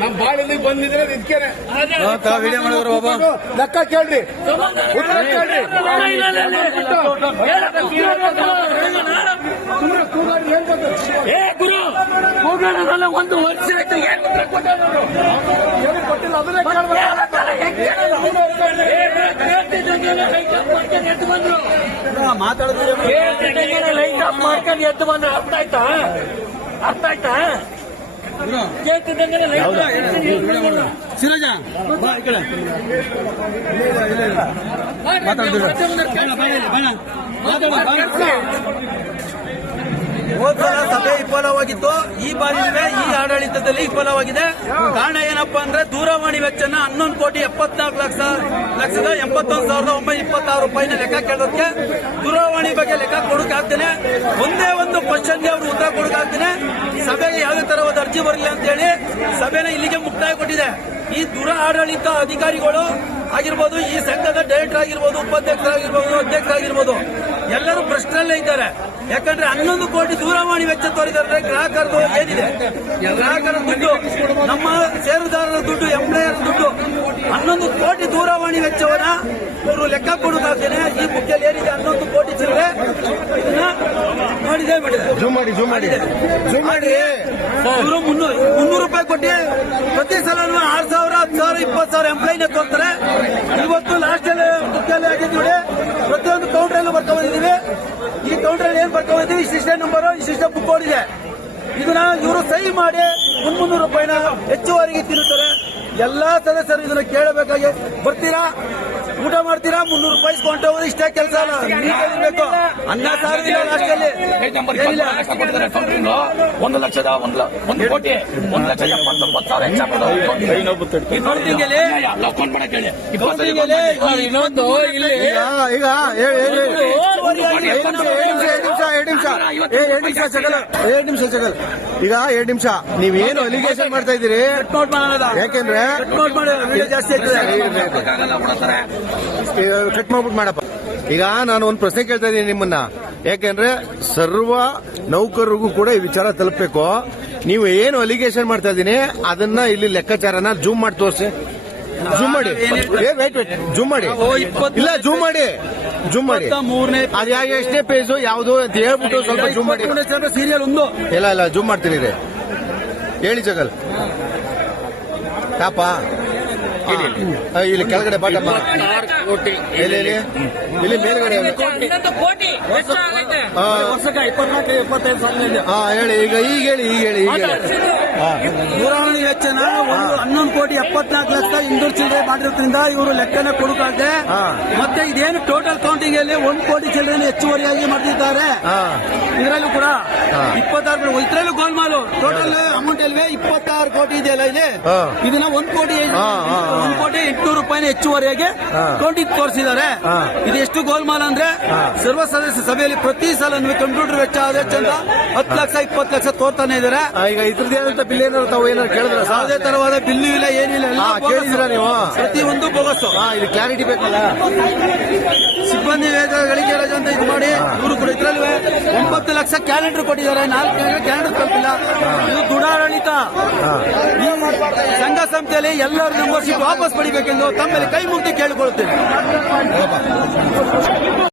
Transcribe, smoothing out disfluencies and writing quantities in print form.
ನಮ್ ಬಾಳಲ್ಲಿ ಬಂದಿದ್ರೆ ಇದಕ್ಕೇನೆ ವಿಡಿಯೋ ಮಾಡಿದ್ರು ಬಾಬಾ ಲೆಕ್ಕ ಕೇಳ್ರಿ ಒಂದು ವರ್ಷ ಆಯ್ತು ಕೊಟ್ಟಿಲ್ಲ ಅದನ್ನೇ ಎದ್ದು ಬಂದ್ರು ಲೈಟ್ ಆಫ್ ಮಾಡ್ಕೊಂಡು ಎದ್ದು ಬಂದ್ರು. ಅರ್ಥ ಆಯ್ತಾ ಸಿರಾಜ ಹೋದ್ಸಲ ಸಭೆ ವಿಫಲವಾಗಿತ್ತು. ಈ ಬಾರಿ ಈ ಆಡಳಿತದಲ್ಲಿ ವಿಫಲವಾಗಿದೆ. ಕಾರಣ ಏನಪ್ಪಾ ಅಂದ್ರೆ ದೂರವಾಣಿ ವೆಚ್ಚನ 11,74,81,926 ರೂಪಾಯಿನ ಲೆಕ್ಕ ಕೇಳೋದಕ್ಕೆ ದೂರವಾಣಿ ಬಗ್ಗೆ ಲೆಕ್ಕ ಕೊಡೋಕಾಗ್ತೇನೆ. ಒಂದೇ ಒಂದು ಕ್ವಶನ್ಗೆ ಅವರು ಉತ್ತರ ಕೊಡೋಕಾಗ್ತೇನೆ. ಸಭೆಗೆ ಯಾವುದೇ ತರವಾದ ಅರ್ಜಿ ಬರಲಿಲ್ಲ ಅಂತ ಹೇಳಿ ಸಭೆನ ಇಲ್ಲಿಗೆ ಮುಕ್ತಾಯ ಕೊಟ್ಟಿದೆ. ಈ ದುರ ಆಡಳಿತ ಅಧಿಕಾರಿಗಳು ಆಗಿರ್ಬೋದು, ಈ ಸಂಘದ ಡೈರೆಕ್ಟರ್ ಆಗಿರ್ಬೋದು, ಉಪಾಧ್ಯಕ್ಷರಾಗಿರ್ಬೋದು, ಅಧ್ಯಕ್ಷರಾಗಿರ್ಬೋದು, ಎಲ್ಲರೂ ಪ್ರಶ್ನೆಯಲ್ಲೇ ಇದ್ದಾರೆ. ಯಾಕಂದ್ರೆ 11 ಕೋಟಿ ದೂರವಾಣಿ ವೆಚ್ಚ ತೋರಿದರೆ ಗ್ರಾಹಕರದು ಏನಿದೆ? ಗ್ರಾಹಕರ ದುಡ್ಡು, ನಮ್ಮ ಷೇರುದಾರರ ದುಡ್ಡು, ಎಂಪ್ಲಾಯರ್ ದುಡ್ಡು, 11 ಕೋಟಿ ದೂರವಾಣಿ ವೆಚ್ಚವನ್ನ ಇವರು ಲೆಕ್ಕ ಕೊಡೋದಾಗ್ತೇನೆ. ಈ ಬುಕ್ಕಲ್ಲಿ ಏನಿದೆ 11 ಕೋಟಿ ಚಿಲ್ಲರೆ ಇದನ್ನ ಮಾಡಿದೆ. ಇವರು 300 ರೂಪಾಯಿ ಕೊಟ್ಟು ಪ್ರತಿ ಸಲ 6,000, 10,000, 20,000 ಎಂಪ್ಲಾಯಿನ ತೋರ್ತಾರೆ. ಇವತ್ತು ಲಾಸ್ಟ್ ಬುಕ್ಕಲ್ಲಿ ಆಗಿದ್ದು ನೋಡಿ, ಪ್ರತಿಯೊಂದು ಕೌಂಟರ್ ಬರ್ತಾ ಬಂದಿದ್ದೀವಿ. ಈ ಕೌಂಟರ್ ಏನ್ ಬರ್ತಾ ಬಂದಿದ್ದೀವಿ, ಇಷ್ಟಿಷ್ಟೇ ನಂಬರ್, ಇಷ್ಟಿಷ್ಟೇ ಬುಕ್ ಓಡಿದೆ. ಇದನ್ನ ಇವರು ಸಹಿ ಮಾಡಿ 300 ರೂಪಾಯಿನ ಹೆಚ್ಚುವರಿಗೆ ತಿನ್ನುತ್ತಾರೆ. ಎಲ್ಲಾ ಸದಸ್ಯರು ಇದನ್ನ ಕೇಳಬೇಕಾಗಿ ಬರ್ತೀರಾ, ಊಟ ಮಾಡ್ತೀರಾ, 300 ರೂಪಾಯಿ ಕೊಂಡ ಹೋಗೋದು ಇಷ್ಟೇ ಕೆಲಸ ಅಲ್ಲ. ನೀಡಬೇಕು ಅನ್ನ ಸಾರಿಲ್ಲ ಲಾಸ್ಟಲ್ಲಿ 2 ನಿಮಿಷ ನೀವೇನು ಅಲಿಗೇಷನ್ ಮಾಡ್ತಾ ಇದ್ದೀರಿ? ಯಾಕೆಂದ್ರೆ ಕಟ್ ಮಾಡ್ಬಿಟ್ಟು ಮಾಡಪ್ಪ. ಈಗ ನಾನು ಒಂದು ಪ್ರಶ್ನೆ ಕೇಳ್ತಾ ಇದ್ದೀನಿ ನಿಮ್ಮನ್ನ. ಯಾಕೆಂದ್ರೆ ಸರ್ವ ನೌಕರರಿಗೂ ಕೂಡ ಈ ವಿಚಾರ ತಲುಪಬೇಕು. ನೀವು ಏನು ಅಲಿಗೇಷನ್ ಮಾಡ್ತಾ ಇದ್ದೀನಿ ಅದನ್ನ ಇಲ್ಲಿ ಲೆಕ್ಕಾಚಾರನ ಜೂಮ್ ಮಾಡಿ ತೋರಿಸಿ. ಜೂಮ್ ಮಾಡಿ, ಜೂಮ್ ಮಾಡಿ, ಇಲ್ಲ ಜೂಮ್ ಮಾಡಿ, ಅದು ಯಾವ ಎಷ್ಟೇ ಪೇಜು ಯಾವುದು ಅಂತ ಹೇಳ್ಬಿಟ್ಟು ಸ್ವಲ್ಪ ಜೂಮ್ ಮಾಡಿ. ಸೀರಿಯಲ್ ಒಂದು ಇಲ್ಲ ಜೂಮ್ ಮಾಡ್ತೀನಿ ರೀ. ಹೇಳಿ ಜಗಲ್ ತಾಪ ಇಲ್ಲಿ ಕೆಳಗಡೆ ಬಾಟಮ್ಮ, ಇಲ್ಲಿ ಮೇಲ್ಗಡೆ ಹೇಳಿ. ಈಗ ಹೇಳಿ ದೂರವಾಣಿ ವೆಚ್ಚನ 11,74,00,000 ಇಂದೂರು ಚಿಲ್ಲರೆ ಮಾಡಿರೋದ್ರಿಂದ ಇವರು ಲೆಕ್ಕನ ಕೊಡಕಾಗದೆ. ಮತ್ತೆ ಇದೇನು ಟೋಟಲ್ ಕೌಂಟಿಂಗ್ ಅಲ್ಲಿ 1 ಕೋಟಿ ಚಿಲ್ಲರೆ ಹೆಚ್ಚುವರಿಯಾಗಿ ಮಾಡಿದ್ದಾರೆ. ಇದರಲ್ಲೂ ಕೂಡ 26 ಇದರಲ್ಲೂ ಗೋಲ್ಮಾಲು ಟೋಟಲ್ ಅಮೌಂಟ್ ಅಲ್ವೇ 26 ಕೋಟಿ ಇದೆಯಲ್ಲ ಇಲ್ಲಿ. ಇದನ್ನ 1 ಕೋಟಿ 800 ರೂಪಾಯಿನ ಹೆಚ್ಚುವರಿಯಾಗಿ ಕೌಂಟಿಂಗ್ ತೋರಿಸಿದ್ದಾರೆ. ಇದು ಎಷ್ಟು ಗೋಲ್ಮಾಲ್ ಅಂದ್ರೆ ಸರ್ವ ಸದಸ್ಯ ಸಭೆಯಲ್ಲಿ ಪ್ರತಿ ಸಲ ಕಂಪ್ಯೂಟರ್ ವೆಚ್ಚ ಅಂತ 10 ಲಕ್ಷ 20 ಲಕ್ಷ ತೋರ್ತಾನೆ ಇದ್ದಾರೆ. ಈಗ ಇದ್ರದ್ದು ಏನಂತ ಬಿಲ್ ಏನಾದ್ರು ತಾವು ಏನಾದ್ರು ಕೇಳಿದ್ರೆ ಯಾವುದೇ ತರವಾದ ಬಿಲ್ಲು ಇಲ್ಲ, ಏನಿಲ್ಲ, ಕೇಳಿದ್ರ ನೀವು? ಪ್ರತಿಯೊಂದು ಬೋಗಸ್. ಇದು ಕ್ಲಾರಿಟಿ ಬೇಕಲ್ಲ. ಸಿಬ್ಬಂದಿ ವೇತನಗಳಿಗೆ ರಜೆ ಅಂತ ಇದು ಮಾಡಿ ಇವರು ಕೂಡ ಇದರಲ್ಲಿ 9 ಲಕ್ಷ ಕ್ಯಾಲೆಂಡರ್ ಕೊಟ್ಟಿದ್ದಾರೆ. 4 ಕ್ಯಾಲೆಂಡರ್ ತಲುಪಿಲ್ಲ. ಇದು ದುರಾಡಳಿತ. ಈ ಸಂಘ ಸಂಸ್ಥೆಯಲ್ಲಿ ಎಲ್ಲರೂ ಮೆಂಬರ್ಶಿಪ್ ವಾಪಸ್ ಪಡಿಬೇಕೆಂದು ತಮ್ಮಲ್ಲಿ ಕೈ ಮುಗ್ದು ಕೇಳಿಕೊಳ್ಳುತ್ತೇನೆ.